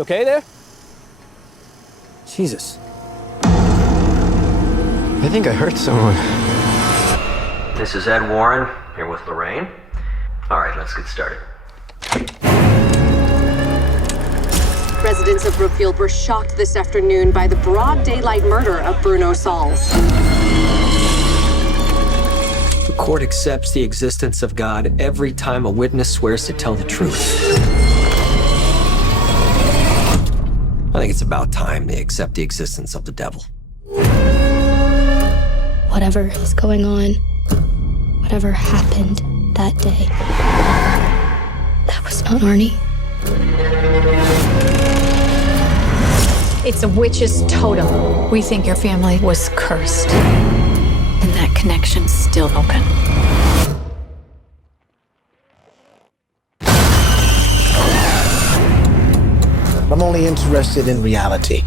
You okay there? Jesus. I think I hurt someone. This is Ed Warren, here with Lorraine. All right, let's get started. Residents of Brookfield were shocked this afternoon by the broad daylight murder of Bruno Sauls. The court accepts the existence of God every time a witness swears to tell the truth. I think it's about time they accept the existence of the devil. Whatever is going on, whatever happened that day, that was not Arnie. It's a witch's totem. We think your family was cursed. And that connection's still open. I'm only interested in reality.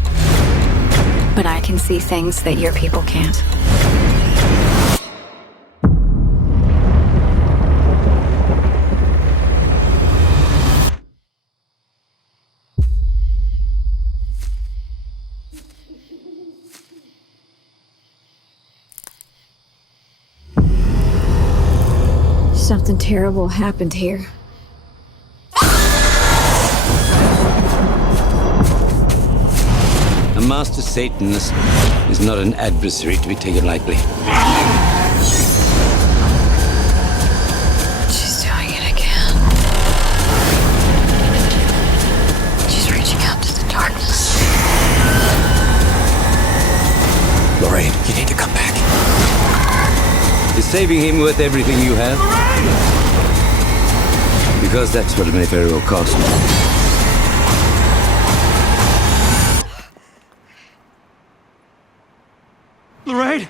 But I can see things that your people can't. Something terrible happened here. A master Satanist is not an adversary to be taken lightly. She's doing it again. She's reaching out to the darkness. Lorraine, you need to come back. Is saving him worth everything you have? Because that's what it may very well cost. Lorraine!